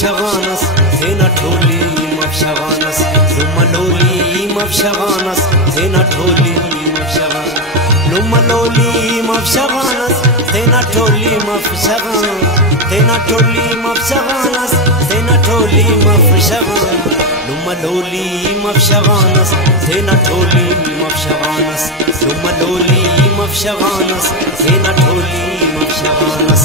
mafshavanas, thena tholi mafshavanas, lumaloli mafshavanas, thena tholi mafshavanas, lumaloli mafshavanas, thena tholi mafshavanas, thena tholi mafshavanas, thena tholi mafshavanas, lumaloli mafshavanas, thena tholi mafshavanas, lumaloli mafshavanas, thena tholi mafshavanas.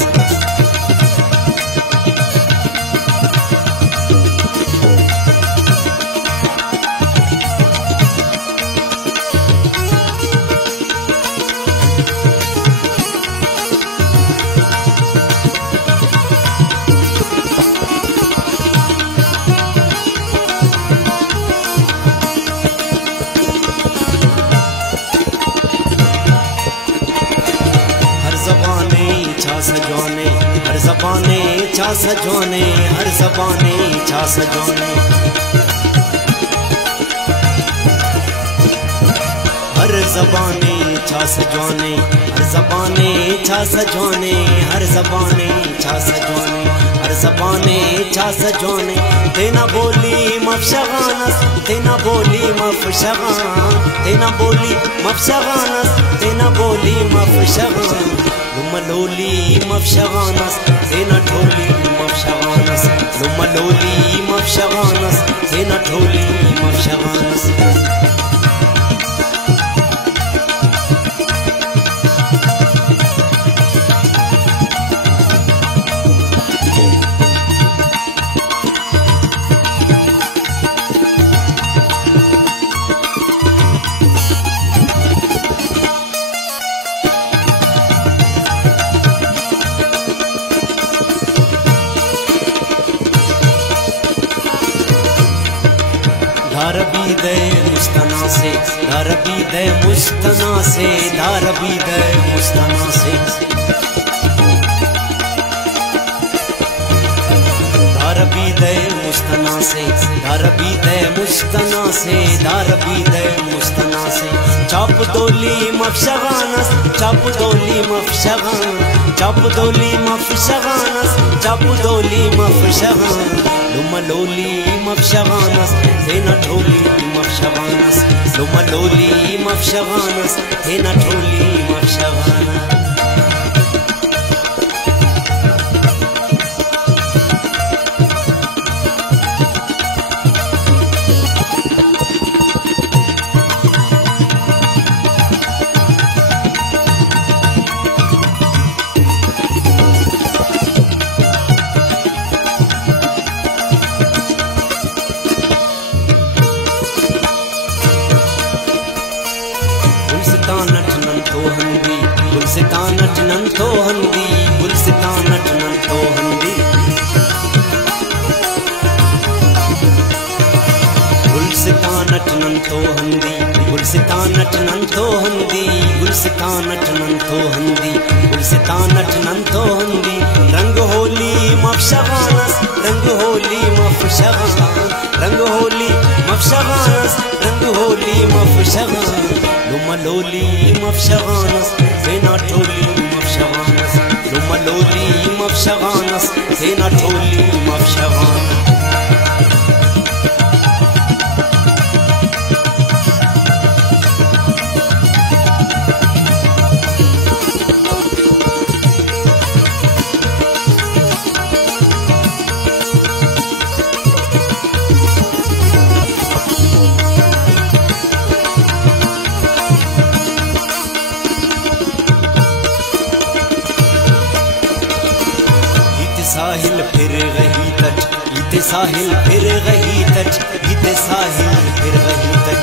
सजोने हर ज़बाने छा सजोने, हर ज़बाने छा सजोने, हर ज़बाने छा सजोने, हर ज़बाने छा सजोने, हर ज़बाने छा सजोने, हर ज़बाने छा सजोने, तेना बोली मफशगानस, तेना बोली मफशगान, तेना बोली मफशगानस, तेना बोली मफशगान, lumaloli mafshavanas, thena tholi mafshavanas, lumaloli mafshavanas, thena tholi mafshavanas. धारबी दे मुस्तना से, धारबी दे मुस्तना से, धारबी दे मुस्तना से, धारबी दे मुस्तना से, धारबी दे मुस्तना से, धारबी दे मुस्तना से, चाप दोली मफशगानस, चाप दोली मफशगान, चाप दोली मफशगानस, चाप दोली मफशगान, lumaloli mafshavanas, thena tholi mafshavanas, lumaloli mafshavanas, thena tholi mafshavanas. गुलसितानट नंतो हंदी, गुलसितानट नंतो हंदी, गुलसितानट नंतो हंदी, गुलसितानट नंतो हंदी, गुलसितानट नंतो हंदी, गुलसितानट नंतो हंदी, रंग होली मफशगानस, रंग होली मफशगान, रंग होली मफशगानस, रंग Holi मफशगान, lumaloli mafshaganas, thena tholi mafshaganas, lumaloli mafshaganas, thena tholi mafshaganas. साहिल फिर रही तट, इते साहिल फिर रही तट, इते साहिल फिर रही तट,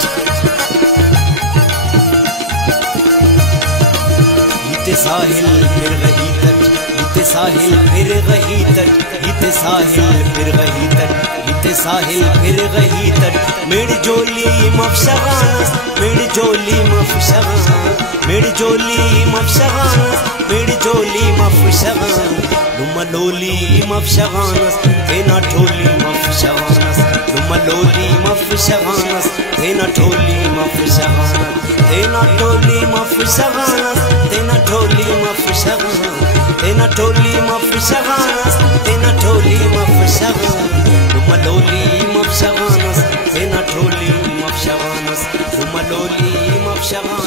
इते साहिल फिर रही तट, इते साहिल फिर रही तट, इते साहिल फिर रही तट, इते साहिल फिर रही तट, मेरी जोली मफशगानस, मेरी जोली मफशगान, मेरी जोली मफशगानस, मेरी जोली मफशगान, lumaloli mafshaganas, thena tholi mafshaganas, lumaloli mafshaganas, thena tholi mafshaganas, thena tholi mafshaganas, thena tholi mafshaganas, thena tholi mafshaganas, thena tholi mafshaganas. mafshagan Lumaloli mafshaganas Ena troli mafshaganas Lumaloli mafshaganas